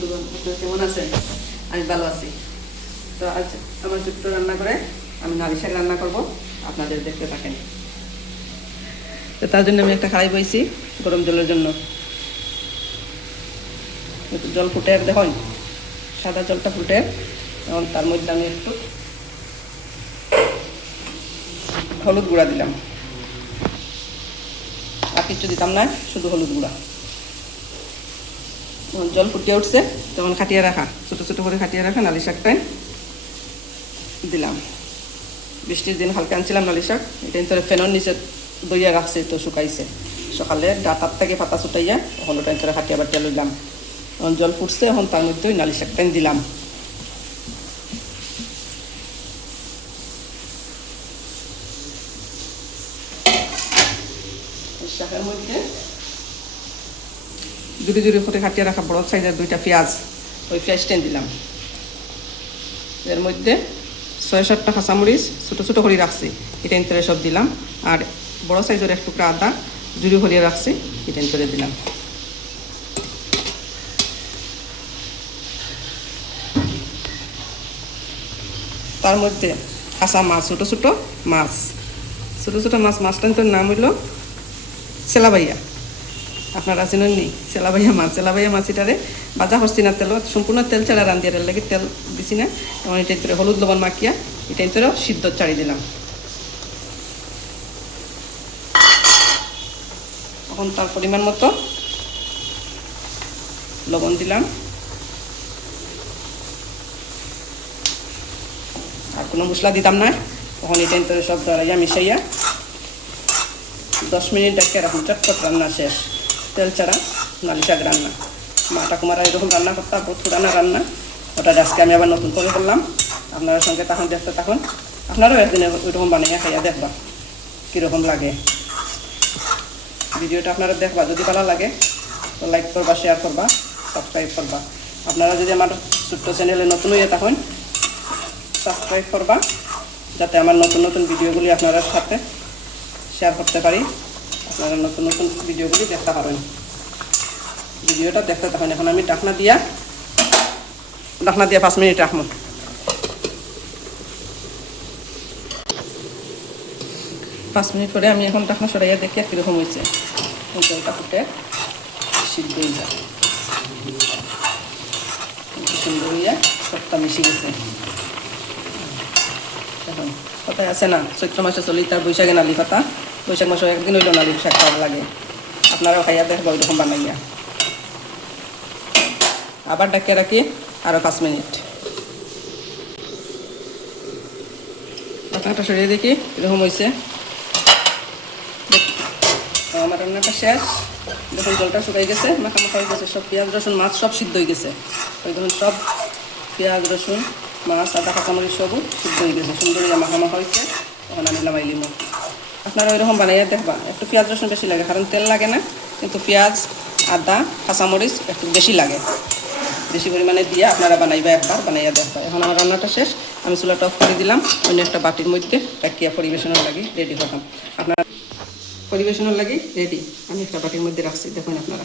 বন্ধুগণ, আপনারা কেমন আছেন? আমি ভালো আছি। তো আজ আমার ছোট্ট রান্না করে আমি নালি শাক রান্না করব, আপনাদের দেখতে থাকেন। তো তার জন্য আমি একটা কড়াই বইছি গরম জলের জন্য। জল ফুটে দেখুন, সাদা জলটা ফুটে, এবং তার মধ্যে আমি একটু হলুদ গুঁড়া দিলাম। আর কিছু দিতাম না, শুধু হলুদ গুঁড়া। জল ফুটিয়ে উঠছে, তখন খাটিয়ে রাখা ছোটো ছোটো করে খাটিয়ে রাখা নালি শাকটাই দিলাম। বৃষ্টির দিন হালকা আনছিলাম নালি শাক, এটা কিন্তু ফ্যানের নিচে দইয়া রাখছে, তো শুকাইছে। সকালে ডাটার থেকে পাতা ছুটাইয়া এখন ওটা কিন্তু খাটিয়া বাটিয়া লইলাম। এখন জল ফুটছে, এখন তার মধ্যে ওই নালি শাকটাই দিলাম। শাকের মধ্যে জুড়ি জুড়ি করে খাটিয়ে রাখা বড় সাইজের 2টা পেঁয়াজ, ওই পেঁয়াজটাই দিলাম। এর মধ্যে 6-7টা কাঁচামরিচ ছোটো ছোটো করে রাখছি, এটা ইন্তরে সব দিলাম। আর বড় সাইজের এক টুকরা আদা জুড়ি করিয়ে রাখছি, এটা ইন্তরে দিলাম। তার মধ্যে কাঁচা মাছ, ছোটো ছোটো মাছ, মাছটা ইন্তর নাম হইল সেলাবাইয়া। আপনারা চিনেন নি সেলাবাইয়া মাছ? এটারে ভাজা করছি না, তেল সম্পূর্ণ তেল ছাড়া রান্ধিয়ার লাগে, তেল দিছি না। এবং এটা ইন্তরে হলুদ লবণ মাখিয়া এটা ইন্তরে সিদ্ধ চাড়ি দিলাম। এখন তার পরিমাণ মতো লবণ দিলাম। আর কোনো মশলা দিতাম না। তখন এটা ইন্তরে সব ধরাইয়া মিশাইয়া 10 মিনিট ডাকে রাখুন, চটপট রান্না শেষ। তেল ছাড়া নালি শাক রান্না। মা ঠাকুমারা এরকম রান্না করতাম, বহুত পুরানা রান্না। ওটা আজকে আমি আবার নতুন করে করলাম। আপনারা সঙ্গে তখন দেখতে থাকুন, আপনারাও একদিন ওইরকম বানিয়ে খাইয়া দেখবা কীরকম লাগে। ভিডিওটা আপনারা দেখবা, যদি ভালো লাগে তো লাইক করবা, শেয়ার করবা, সাবস্ক্রাইব করবা। আপনারা যদি আমার ছোট্ট চ্যানেলে নতুন হয়ে থাকুন, সাবস্ক্রাইব করবা, যাতে আমার নতুন নতুন ভিডিওগুলি আপনাদের সাথে শেয়ার করতে পারি, আপনারা নতুন নতুন ভিডিওগুলি দেখতে পারেন। ভিডিওটা দেখতে থাকুন। এখন আমি ঢাকনা দিয়া 5 মিনিট রাখবো। 5 মিনিট পরে আমি এখন ঢাকনা সরাইয়া দেখি কীরকম হয়েছে। জলটা ফুটে সিদ্ধ হয়ে যায়, সুন্দর হইয়া সবটা মিশে গেছে। এখন কথায় আছে না, চৈত্র মাসে চলি তার বৈশাখে নালি পাতা। বৈশাখ মাসে একদিন হইল নালি শাক খাওয়া লাগে। আপনারাও খাইয়া দেখবা ওইরকম বানাইয়া। আবার ডাকিয়ে রাখি আরও 5 মিনিট। ঢাকনাটা সরিয়ে দেখি এরকম হয়েছে। আমার রান্নাটা শেষ। যখন জলটা শুকাই গেছে, মাখা হয়ে গেছে, সব পেঁয়াজ রসুন মাছ সব সিদ্ধ হয়ে গেছে। ওই দেখুন সব পেঁয়াজ রসুন মাছ আদা কাঁচামরিচ সবও সিদ্ধ হয়ে গেছে, সুন্দর মাখা হয়েছে। তখন আমি নামাই নিব। আপনারা ওইরকম বানাইয়া দেখবা। একটু পেঁয়াজ রসুন বেশি লাগে, কারণ তেল লাগে না, কিন্তু পেঁয়াজ আদা কাঁচামরিচ একটু বেশি লাগে। বেশি পরিমাণে দিয়ে আপনারা বানাইবা, একবার বানাইয়া দেখবা। এখন আমার রান্নাটা শেষ, আমি চুলাটা অফ করে দিলাম। অন্য একটা বাটির মধ্যে রাখিয়া পরিবেশনের লাগি রেডি করলাম। আপনারা পরিবেশনের লাগি রেডি, আমি একটা বাটির মধ্যে রাখছি, দেখুন আপনারা।